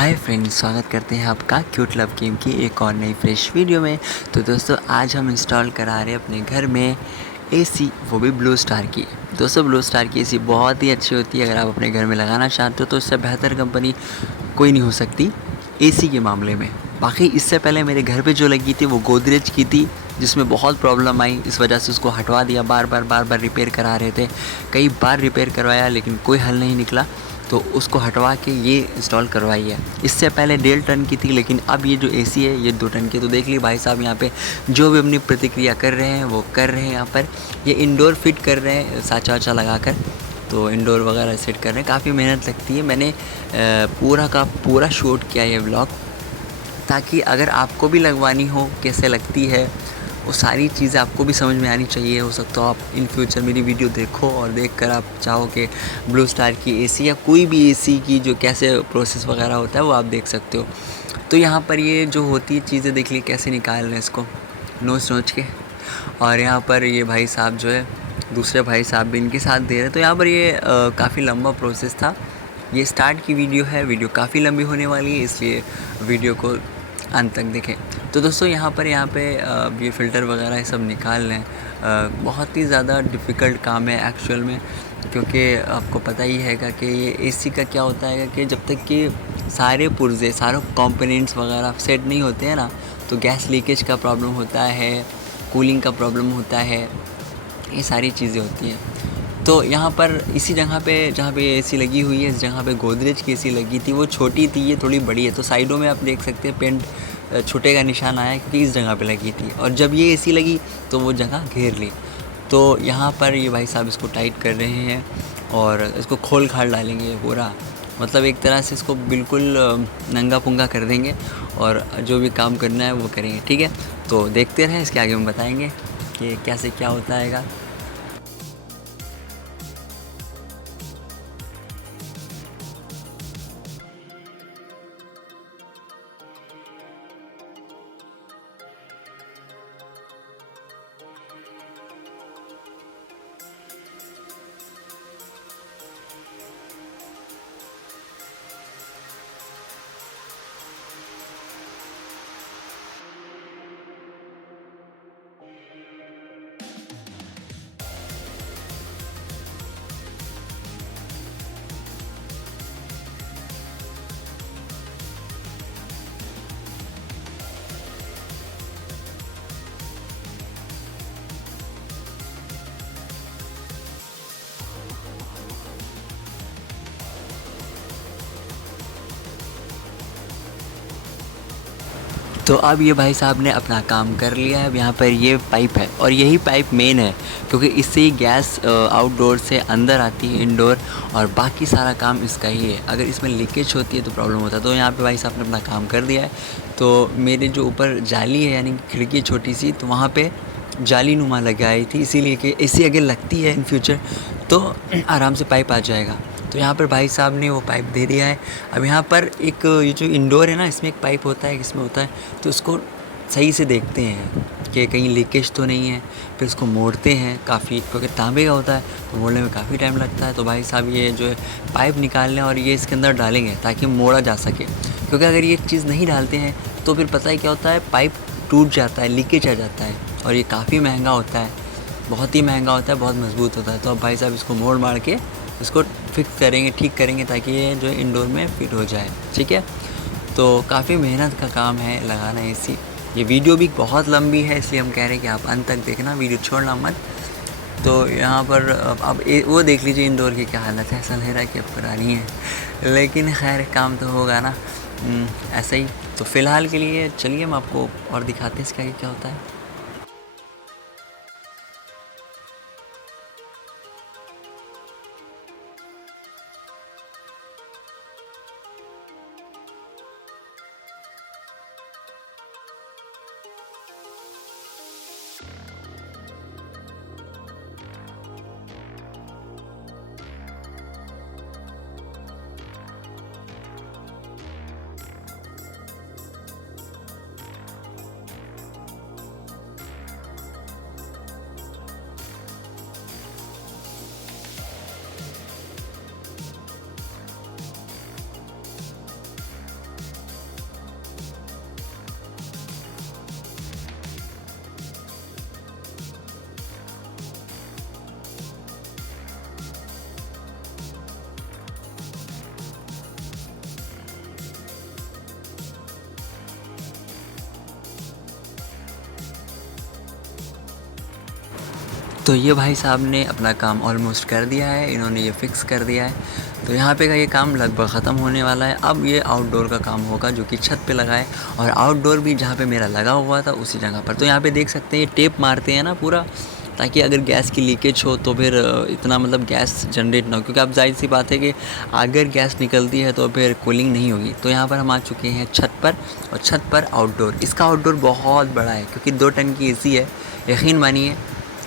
Hi friends, स्वागत करते हैं आपका क्यूट लव गेम की एक और नई फ्रेश वीडियो में। तो दोस्तों आज हम इंस्टॉल करा रहे हैं अपने घर में एसी, वो भी ब्लू स्टार की। दोस्तों ब्लू स्टार की एसी बहुत ही अच्छी होती है। अगर आप अपने घर में लगाना चाहते हो तो इससे बेहतर कंपनी कोई नहीं हो सकती एसी के मामले में। बाकी इससे पहले मेरे घर पे जो लगी थी वो गोदरेज की थी, जिसमें बहुत प्रॉब्लम आई। इस वजह से उसको हटवा दिया। बार बार रिपेयर करा रहे थे, कई बार रिपेयर करवाया लेकिन कोई हल नहीं निकला, तो उसको हटवा के ये इंस्टॉल करवाई है। इससे पहले 1.5 टन की थी, लेकिन अब ये जो एसी है ये 2 टन की। तो देख ली भाई साहब यहाँ पे जो भी अपनी प्रतिक्रिया कर रहे हैं वो कर रहे हैं। यहाँ पर ये इंडोर फिट कर रहे हैं साँचा वाचा लगा कर, तो इंडोर वगैरह सेट कर रहे हैं। काफ़ी मेहनत लगती है। मैंने पूरा का पूरा शूट किया ये व्लॉग, ताकि अगर आपको भी लगवानी हो कैसे लगती है वो सारी चीज़ें आपको भी समझ में आनी चाहिए। हो सकता हो आप इन फ्यूचर मेरी वीडियो देखो और देखकर आप चाहो कि ब्लू स्टार की एसी या कोई भी एसी की जो कैसे प्रोसेस वगैरह होता है वो आप देख सकते हो। तो यहाँ पर ये जो होती है चीज़ें देख ली कैसे निकाल रहे हैं इसको नोच नोच के। और यहाँ पर ये भाई साहब जो है दूसरे भाई साहब भी इनके साथ दे रहे हैं। तो यहाँ पर ये काफ़ी लंबा प्रोसेस था। ये स्टार्ट की वीडियो है, वीडियो काफ़ी लंबी होने वाली है, इसलिए वीडियो को अंत तक देखें। तो दोस्तों यहाँ पे ये फ़िल्टर वगैरह ये सब निकाल लें। बहुत ही ज़्यादा डिफ़िकल्ट काम है एक्चुअल में, क्योंकि आपको पता ही हैगा कि ये एसी का क्या होता है कि जब तक कि सारे पुर्ज़े सारे कंपोनेंट्स वगैरह सेट नहीं होते हैं ना, तो गैस लीकेज का प्रॉब्लम होता है, कूलिंग का प्रॉब्लम होता है, ये सारी चीज़ें होती हैं। तो यहाँ पर इसी जगह पे जहाँ पे एसी लगी हुई है, इस जगह पे गोदरेज की एसी लगी थी। वो छोटी थी, ये थोड़ी बड़ी है। तो साइडों में आप देख सकते हैं पेंट छोटे का निशान आया, क्योंकि इस जगह पे लगी थी। और जब ये एसी लगी तो वो जगह घेर ली। तो यहाँ पर ये भाई साहब इसको टाइट कर रहे हैं और इसको खोल खाल डालेंगे पूरा। मतलब एक तरह से इसको बिल्कुल नंगा पुंगा कर देंगे और जो भी काम करना है वो करेंगे। ठीक है, तो देखते रहें, इसके आगे हम बताएँगे कि कैसे क्या होता है। तो अब ये भाई साहब ने अपना काम कर लिया है। अब यहाँ पर ये पाइप है और यही पाइप मेन है, क्योंकि इससे ही गैस आउटडोर से अंदर आती है इंडोर, और बाकी सारा काम इसका ही है। अगर इसमें लीकेज होती है तो प्रॉब्लम होता है। तो यहाँ पे भाई साहब ने अपना काम कर दिया है। तो मेरे जो ऊपर जाली है यानी कि खिड़की छोटी सी, तो वहाँ पर जाली नुमा लगाई थी, इसीलिए कि एसी अगर लगती है इन फ्यूचर तो आराम से पाइप आ जाएगा। तो यहाँ पर भाई साहब ने वो पाइप दे दिया है। अब यहाँ पर एक ये जो इंडोर है ना, इसमें एक पाइप होता है, इसमें होता है, तो इसको सही से देखते हैं कि कहीं लीकेज तो नहीं है। फिर इसको मोड़ते हैं काफ़ी, क्योंकि तांबे का होता है तो मोड़ने में काफ़ी टाइम लगता है। तो भाई साहब ये जो है पाइप निकाल लें और ये इसके अंदर डालेंगे ताकि मोड़ा जा सके, क्योंकि अगर ये चीज़ नहीं डालते हैं तो फिर पता है क्या होता है, पाइप टूट जाता है, लीकेज आ जाता है, और ये काफ़ी महंगा होता है, बहुत ही महंगा होता है, बहुत मजबूत होता है। तो अब भाई साहब इसको मोड़ मार के इसको फिक्स करेंगे, ठीक करेंगे, ताकि ये जो इंडोर में फिट हो जाए। ठीक है, तो काफ़ी मेहनत का काम है लगाना एसी। ये वीडियो भी बहुत लंबी है, इसलिए हम कह रहे हैं कि आप अंत तक देखना, वीडियो छोड़ना मत। तो यहाँ पर अब वो देख लीजिए इंडोर की क्या हालत है। ऐसा लग रहा है कि अब पुरानी है, लेकिन खैर काम तो होगा ना। ऐसा ही। तो फ़िलहाल के लिए चलिए हम आपको और दिखाते हैं इसका क्या होता है। तो ये भाई साहब ने अपना काम ऑलमोस्ट कर दिया है, इन्होंने ये फ़िक्स कर दिया है। तो यहाँ पे का ये काम लगभग ख़त्म होने वाला है। अब ये आउटडोर का काम होगा जो कि छत पे लगा है, और आउटडोर भी जहाँ पे मेरा लगा हुआ था उसी जगह पर। तो यहाँ पे देख सकते हैं ये टेप मारते हैं ना पूरा, ताकि अगर गैस की लीकेज हो तो फिर इतना मतलब गैस जनरेट ना हो, क्योंकि अब जाहिर सी बात है कि अगर गैस निकलती है तो फिर कूलिंग नहीं होगी। तो यहाँ पर हम आ चुके हैं छत पर, और छत पर आउटडोर। इसका आउटडोर बहुत बड़ा है क्योंकि 2 टन की एसी है। यकीन मानिए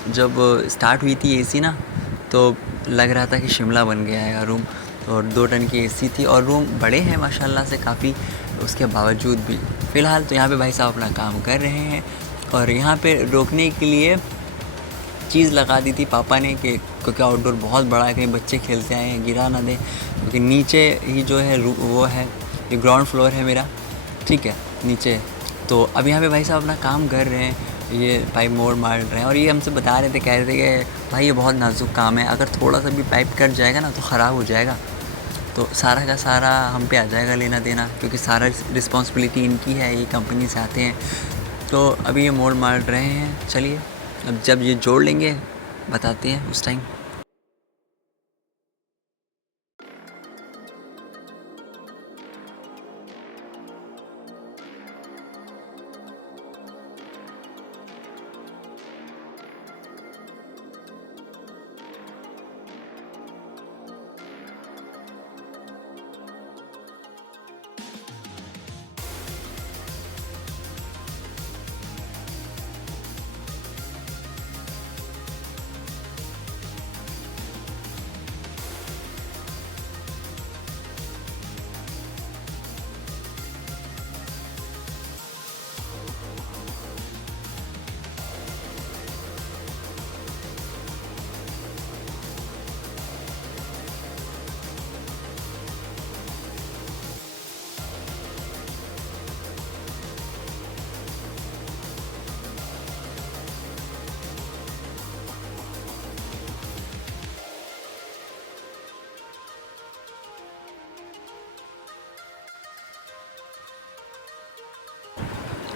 जब स्टार्ट हुई थी एसी ना, तो लग रहा था कि शिमला बन गया है रूम। और 2 टन की एसी थी, और रूम बड़े हैं माशाल्लाह से काफ़ी, उसके बावजूद भी। फ़िलहाल तो यहाँ पे भाई साहब अपना काम कर रहे हैं, और यहाँ पे रोकने के लिए चीज़ लगा दी थी पापा ने कि क्योंकि आउटडोर बहुत बड़ा है, कहीं बच्चे खेलते आए हैं गिरा ना दें, क्योंकि नीचे ही जो है वो है, ये ग्राउंड फ्लोर है मेरा, ठीक है, नीचे। तो अब यहाँ पे भाई साहब अपना काम कर रहे हैं, ये पाइप मोड़ मार रहे हैं, और ये हमसे बता रहे थे, कह रहे थे कि भाई ये बहुत नाजुक काम है, अगर थोड़ा सा भी पाइप कट जाएगा ना तो ख़राब हो जाएगा, तो सारा का सारा हम पे आ जाएगा लेना देना, क्योंकि सारा रिस्पॉन्सिबिलिटी इनकी है, ये कंपनी से आते हैं। तो अभी ये मोड़ मार रहे हैं, चलिए अब जब ये जोड़ लेंगे बताते हैं उस टाइम।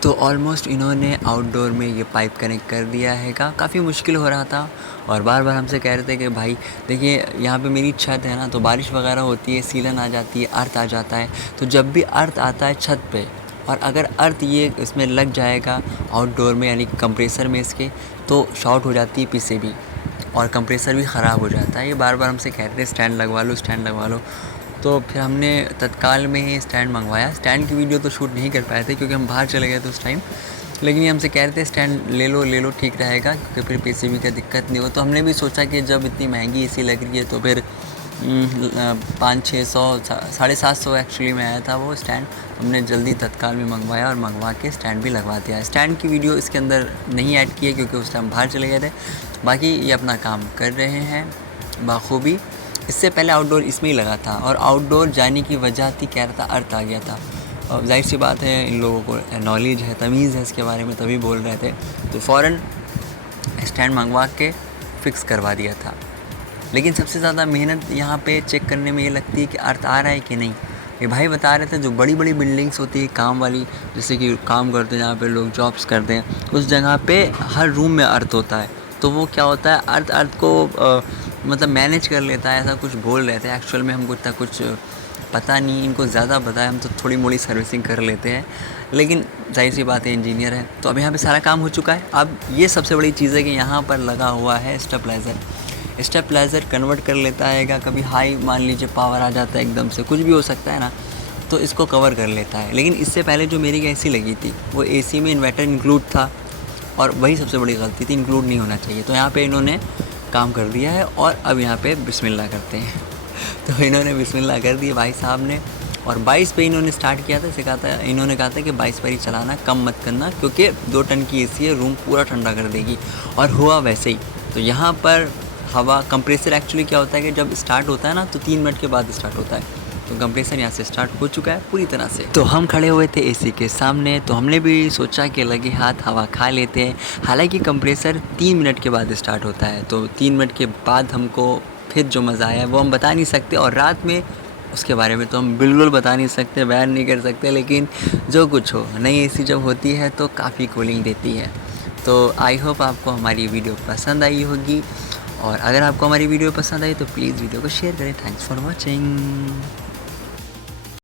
तो ऑलमोस्ट इन्होंने आउटडोर में ये पाइप कनेक्ट कर दिया है। काफ़ी मुश्किल हो रहा था, और बार बार हमसे कह रहे थे कि भाई देखिए यहाँ पे मेरी छत है ना, तो बारिश वगैरह होती है, सीलन आ जाती है, अर्थ आ जाता है, तो जब भी अर्थ आता है छत पे, और अगर अर्थ ये इसमें लग जाएगा आउटडोर में यानी कंप्रेसर में इसके, तो शॉर्ट हो जाती है पीछे भी, और कंप्रेसर भी ख़राब हो जाता है। ये बार बार हमसे कह रहे थे स्टैंड लगवा लो, स्टैंड लगवा लो। तो फिर हमने तत्काल में ही स्टैंड मंगवाया। स्टैंड की वीडियो तो शूट नहीं कर पाए थे क्योंकि हम बाहर चले गए थे उस टाइम, लेकिन ये हमसे कह रहे थे स्टैंड ले लो ठीक रहेगा, क्योंकि फिर पीसीबी का दिक्कत नहीं हो। तो हमने भी सोचा कि जब इतनी महंगी एसी लग रही है तो फिर 500-600 750 एक्चुअली में आया था वो स्टैंड। हमने जल्दी तत्काल में मंगवाया और मंगवा के स्टैंड भी लगवा दिया। स्टैंड की वीडियो इसके अंदर नहीं ऐड की है क्योंकि उस टाइम बाहर चले गए थे। बाकी ये अपना काम कर रहे हैं बाखूबी। इससे पहले आउटडोर इसमें ही लगा था, और आउटडोर जाने की वजह थी, कह रहा था अर्थ आ गया था। और जाहिर सी बात है इन लोगों को नॉलेज है, तमीज़ है इसके बारे में, तभी बोल रहे थे। तो फ़ौरन स्टैंड मंगवा के फ़िक्स करवा दिया था। लेकिन सबसे ज़्यादा मेहनत यहाँ पे चेक करने में ये लगती है कि अर्थ आ रहा है कि नहीं। ये भाई बता रहे थे जो बड़ी बड़ी बिल्डिंग्स होती है काम वाली, जैसे कि काम करते हैं जहाँ पे लोग जॉब्स करते हैं, उस जगह पे हर रूम में अर्थ होता है। तो वो क्या होता है, अर्थ को मतलब मैनेज कर लेता है, ऐसा कुछ बोल रहे थे। एक्चुअल में हमको इतना कुछ पता नहीं, इनको ज़्यादा पता है, हम तो थोड़ी मोड़ी सर्विसिंग कर लेते हैं। लेकिन जाहिर सी बात है इंजीनियर है। तो अब यहाँ पे सारा काम हो चुका है। अब ये सबसे बड़ी चीज़ है कि यहाँ पर लगा हुआ है स्टेबलाइज़र कन्वर्ट कर लेता है। कभी हाई मान लीजिए पावर आ जाता है एकदम से, कुछ भी हो सकता है ना, तो इसको कवर कर लेता है। लेकिन इससे पहले जो मेरी एसी लगी थी वो एसी में इन्वर्टर इंक्लूड था, और वही सबसे बड़ी गलती थी, इंक्लूड नहीं होना चाहिए। तो यहाँ पे इन्होंने काम कर दिया है, और अब यहाँ पे बिस्मिल्लाह करते हैं। तो इन्होंने बिस्मिल्लाह कर दिया भाई साहब ने, और 22 पे इन्होंने स्टार्ट किया था। इन्होंने कहा था कि 22 पर ही चलाना, कम मत करना, क्योंकि 2 टन की एसी है, रूम पूरा ठंडा कर देगी। और हुआ वैसे ही। तो यहाँ पर हवा कंप्रेसर एक्चुअली क्या होता है कि जब स्टार्ट होता है ना, तो 3 मिनट के बाद स्टार्ट होता है। तो कंप्रेसर यहाँ से स्टार्ट हो चुका है पूरी तरह से। तो हम खड़े हुए थे एसी के सामने, तो हमने भी सोचा कि लगे हाथ हवा खा लेते हैं। हालांकि कंप्रेसर 3 मिनट के बाद स्टार्ट होता है, तो 3 मिनट के बाद हमको फिर जो मज़ा आया वो हम बता नहीं सकते, और रात में उसके बारे में तो हम बिल्कुल बता नहीं सकते, बयान नहीं कर सकते। लेकिन जो कुछ हो, नई एसी जब होती है तो काफ़ी कूलिंग देती है। तो आई होप आपको हमारी वीडियो पसंद आई होगी, और अगर आपको हमारी वीडियो पसंद आई तो प्लीज़ वीडियो को शेयर करें। Thanks for watching.